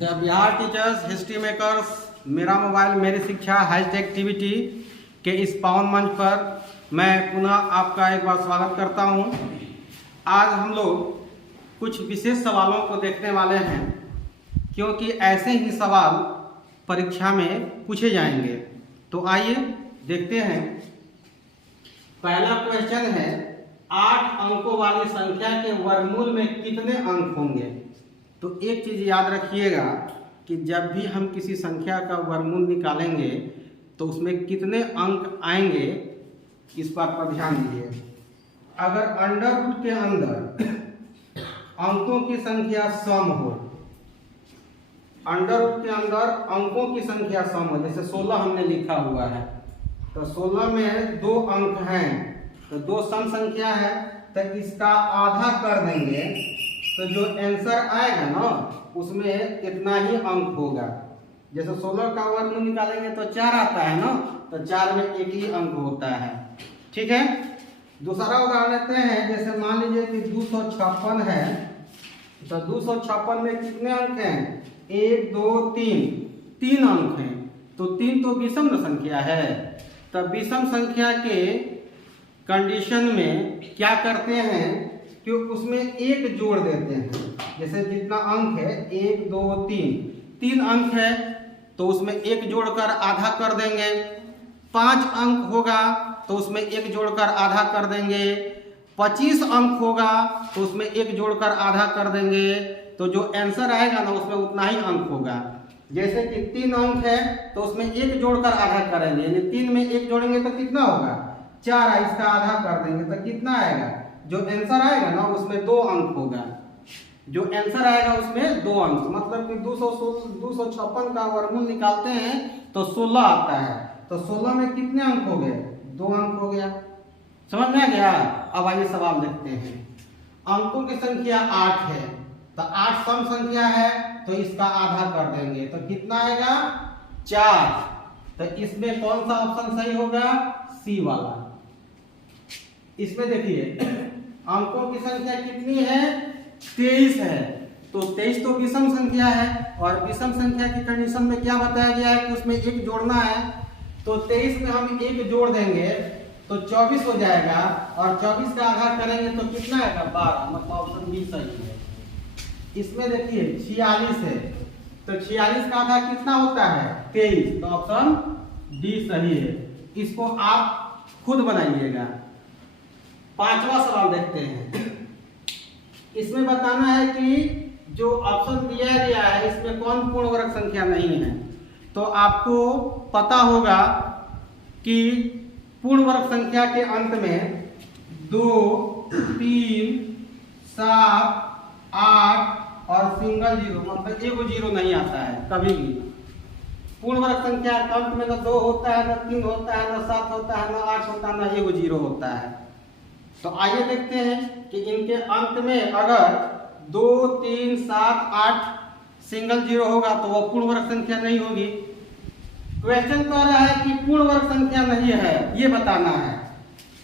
The Bihar teachers history makers मेरा mobile मेरी शिक्षा हाईटेक एक्टिविटी के इस पावन मंच पर मैं पुनः आपका एक बार स्वागत करता हूं। आज हम लोग कुछ विशेष सवालों को देखने वाले हैं, क्योंकि ऐसे ही सवाल परीक्षा में पूछे जाएंगे। तो आइए देखते हैं। पहला क्वेश्चन है, 8 अंकों वाली संख्या के वर्गमूल में कितने अंक होंगे? तो एक चीज याद रखिएगा कि जब भी हम किसी संख्या का वर्गमूल निकालेंगे तो उसमें कितने अंक आएंगे, इस बात पर ध्यान दीजिए। अगर अंडर रूट के अंदर अंकों की संख्या सम हो, अंडर रूट के अंदर अंकों की संख्या सम हो, जैसे 16 हमने लिखा हुआ है, तो 16 में 2 अंक हैं, तो 2 सम संख्या है, तो इसका आधा कर देंगे तो जो आंसर आएगा ना उसमें इतना ही अंक होगा। जैसे 16 का वर्गमूल निकालेंगे तो 4 आता है ना, तो 4 में एक ही अंक होता है। ठीक है, दूसरा उदाहरण लेते हैं। जैसे मान लीजिए कि 256 है, तो 256 में कितने अंक हैं? 1 2 3 अंक हैं। तो 3 तो विषम संख्या है, तो विषम संख्या के कंडीशन में क्या करते हैं कि उसमें 1 जोड़ देते हैं। जैसे जितना अंक है 1 2 3 अंक है, तो उसमें 1 जोड़कर आधा कर देंगे। 5 अंक होगा तो उसमें 1 जोड़कर आधा कर देंगे। 25 अंक होगा तो उसमें 1 जोड़कर आधा कर देंगे। तो जो आंसर आएगा ना उसमें उतना ही अंक होगा। जैसे कि 3 अंक है तो उसमें 1 जोड़कर आधा करेंगे, यानी 3 में 1 जोड़ेंगे तो कितना होगा? 4, इसका आधा कर देंगे तो कितना आएगा? जो आंसर आएगा ना उसमें 2 अंक होगा। जो आंसर आएगा उसमें 2 अंक, मतलब कि 256 का वर्गमूल निकालते हैं तो 16 आता है, तो 16 में कितने अंक हो गए? 2 अंक हो गया। समझ में आ गया? अब आइए सवाल देखते हैं। अंकों की संख्या 8 है, तो 8 सम संख्या है, तो इसका आधा कर देंगे तो कितना आएगा? 4। तो इसमें कौन सा ऑप्शन सही होगा? सी वाला। इसमें देखिए अंकों की संख्या कितनी है? 23 है, तो 23 तो विषम संख्या है, और विषम संख्या की कंडीशन में क्या बताया गया है कि उसमें 1 जोड़ना है। तो 23 में हम 1 जोड़ देंगे तो 24 हो जाएगा, और 24 का आधा करेंगे तो कितना आएगा? 12, मतलब ऑप्शन बी सही है। इसमें देखिए 46 है, तो 46 का आधा कितना होता है? 23, तो ऑप्शन डी सही है। इसको आप खुद बनाइएगा। 5वां सवाल देखते हैं। इसमें बताना है कि जो ऑप्शन दिया गया है इसमें कौन पूर्ण वर्ग संख्या नहीं है। तो आपको पता होगा कि पूर्ण वर्ग संख्या के अंत में 2 3 7 8 और सिंगल जीरो, मतलब एगो जीरो नहीं आता है कभी भी। पूर्ण वर्ग संख्या के अंत में न 2 होता है, न 3 होता है, न 7 होता है, न 8 होता है, न एगो जीरो होता है। तो आइए देखते हैं कि इनके अंत में अगर 2 3 7 8 सिंगल जीरो होगा तो वह पूर्ण वर्ग संख्या नहीं होगी। क्वेश्चन कह रहा है कि पूर्ण वर्ग संख्या नहीं है, ये बताना है।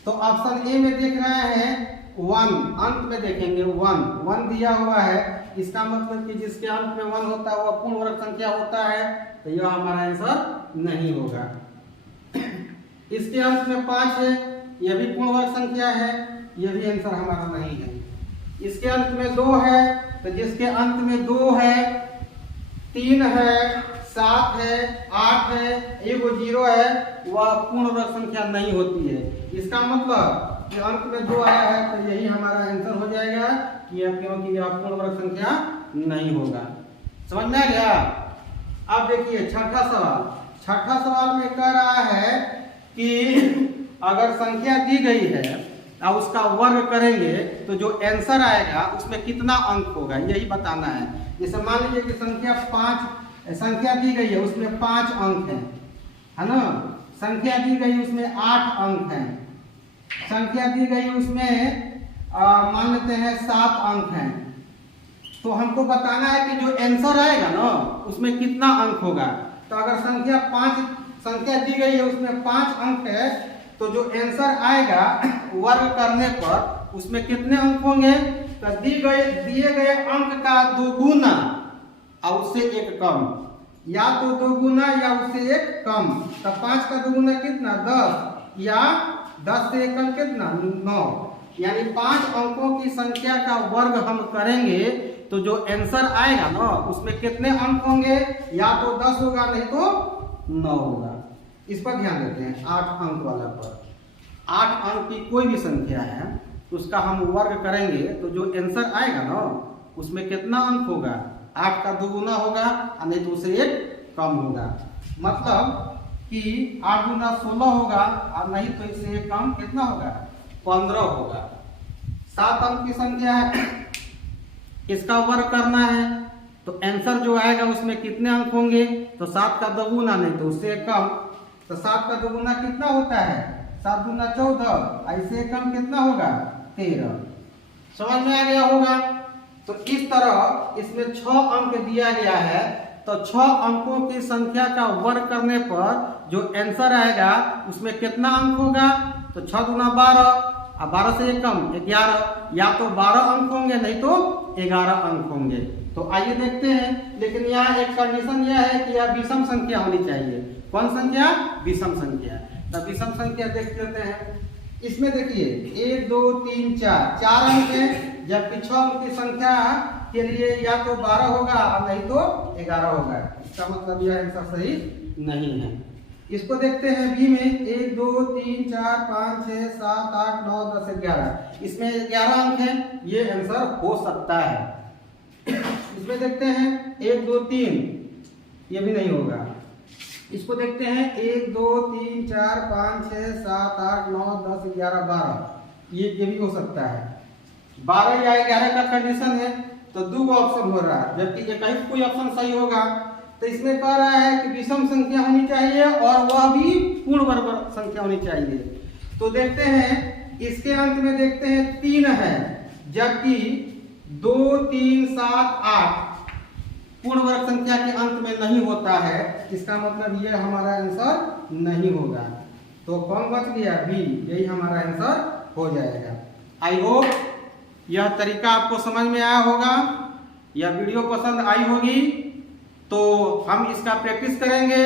तो ऑप्शन ए में देख रहे हैं 1, अंत में देखेंगे 1 दिया हुआ है, इसका मतलब कि जिसके अंत में 1 होता है वह पूर्ण वर्ग संख्या होता है, तो यह हमारा आंसर नहीं होगा। इसके अंत में 5 है, यह भी पूर्ण वर्ग संख्या है, यह भी आंसर हमारा नहीं है। इसके अंत में 2 है, तो जिसके अंत में 2 है, 3 है, 7 है, 8 है, एगो जीरो है, वह पूर्ण वर्ग संख्या नहीं होती है। इसका मतलब कि अंत में 2 आया है, तो यही हमारा आंसर हो जाएगा कि क्योंकि यह पूर्ण वर्ग संख्या नहीं होगा। समझ में आ गया? अब देखिए छठा सवाल। छठा सवाल में कह रहा है कि अगर संख्या दी गई है और उसका वर्ग करेंगे तो जो आंसर आएगा उसमें कितना अंक होगा, यही बताना है। जैसे मान लीजिए कि संख्या दी गई है, उसमें 5 अंक है ना। संख्या दी गई उसमें 8 अंक हैं। संख्या दी गई उसमें मान लेते हैं 7 अंक हैं। तो हमको बताना है कि जो आंसर आएगा ना उसमें कितना अंक होगा। तो अगर संख्या दी गई है उसमें 5 अंक है, तो जो आंसर आएगा वर्ग करने पर उसमें कितने अंक होंगे? तो दिए गए अंक का 2 गुना और उससे एक कम, या तो 2 गुना या उससे एक कम। तो 5 का 2 गुना कितना 10, या 10 से एक कम कितना 9। यानी 5 अंकों की संख्या का वर्ग हम करेंगे तो जो आंसर आएगा ना उसमें कितने अंक होंगे, या तो 10 होगा नहीं तो 9 होगा। इस पर ध्यान देते हैं 8 अंक वाला पर। 8 अंक की कोई भी संख्या है उसका हम वर्ग करेंगे तो जो आंसर आएगा ना उसमें कितना अंक होगा, 8 का 2 गुना होगा और नहीं तो उससे एक कम होगा। मतलब कि 8 गुना 16 होगा और नहीं तो इससे एक कम कितना होगा 15 होगा। 7 अंक की संख्या है, इसका वर्ग करना है तो आंसर जो आएगा उसमें कितने अंक होंगे, तो 7 का 2 गुना नहीं तो उससे कम। तो 7 का 2 गुना कितना होता है 7 गुना 14, ऐसे कम कितना होगा 13। समझ में आ गया होगा। तो इस तरह इसमें 6 अंक दिया गया है तो 6 अंकों की संख्या का वर्ग करने पर जो आंसर आएगा उसमें कितना अंक होगा, तो 6 गुना 12 और 12 से एक कम 11, या तो 12 अंक होंगे नहीं तो 11 अंक होंगे। तो आइए देखते हैं, लेकिन यहाँ एक कंडीशन यह है कि यह विषम संख्या होनी चाहिए। कौन संख्या, विषम संख्या। तो विषम संख्या देख लेते हैं। इसमें देखिए 1 2 3 4 अंक है, जबकि 6 अंक की संख्या के लिए या तो 12 होगा और नहीं तो 11 होगा। इसका मतलब यह आंसर सही नहीं है। इसको देखते हैं बी में 1 2 3 4 5 6 7 8 9 10 11, इसमें 11 अंक है, ये आंसर हो सकता है। इसमें देखते हैं 1 2 3, ये भी नहीं होगा। इसको देखते हैं 1 2 3 4 5 6 7 8 9 10 11 12, ये भी हो सकता है। 12 या 11 का कंडीशन है तो 2 ऑप्शन हो रहा है, जबकि एक ही कोई ऑप्शन सही होगा। तो इसमें कह रहा है कि विषम संख्या होनी चाहिए और वह भी पूर्ण वर्ग संख्या होनी चाहिए। तो देखते हैं इसके अंत में देखते हैं 3 है, जबकि 2 3 7 8 पूर्ण वर्ग संख्या के अंत में नहीं होता है। इसका मतलब ये हमारा आंसर नहीं होगा। तो कौन बच गया, बी, यही हमारा आंसर हो जाएगा। आई होप यह तरीका आपको समझ में आया होगा, यह वीडियो पसंद आई होगी। तो हम इसका प्रैक्टिस करेंगे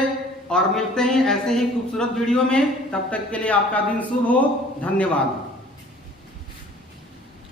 और मिलते हैं ऐसे ही खूबसूरत वीडियो में। तब तक के लिए आपका दिन शुभ हो। धन्यवाद।